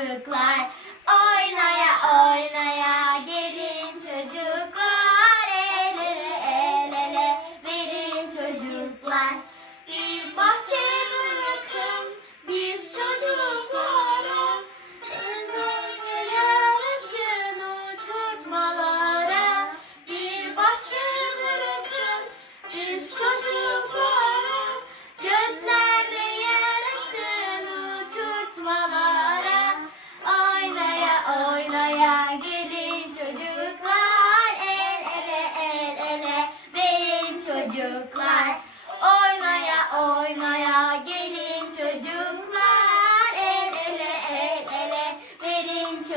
sugar glide.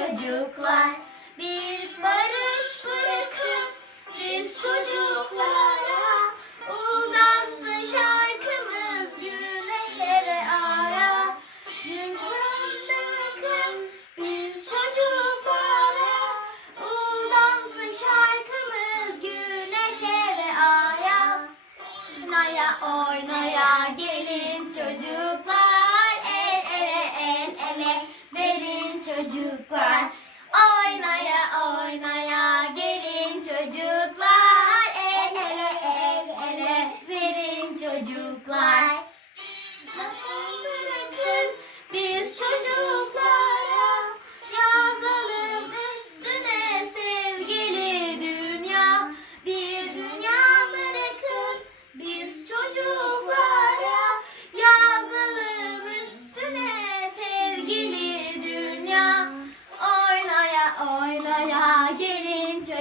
çocuklar bir barış bırakın biz çocuklara uzansın şarkımız güneşlere aya bir barış bırakın biz çocuklara uzansın şarkımız güneşlere aya oynaya oynaya gelin çocuklar el ele el ele verin çocuklar.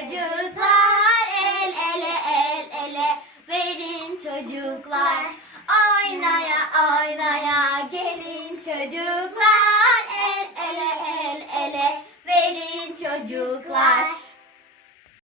çocuklar el ele el ele. Verin çocuklar. Oynaya oynaya gelin çocuklar. El ele el ele. Verin çocuklar.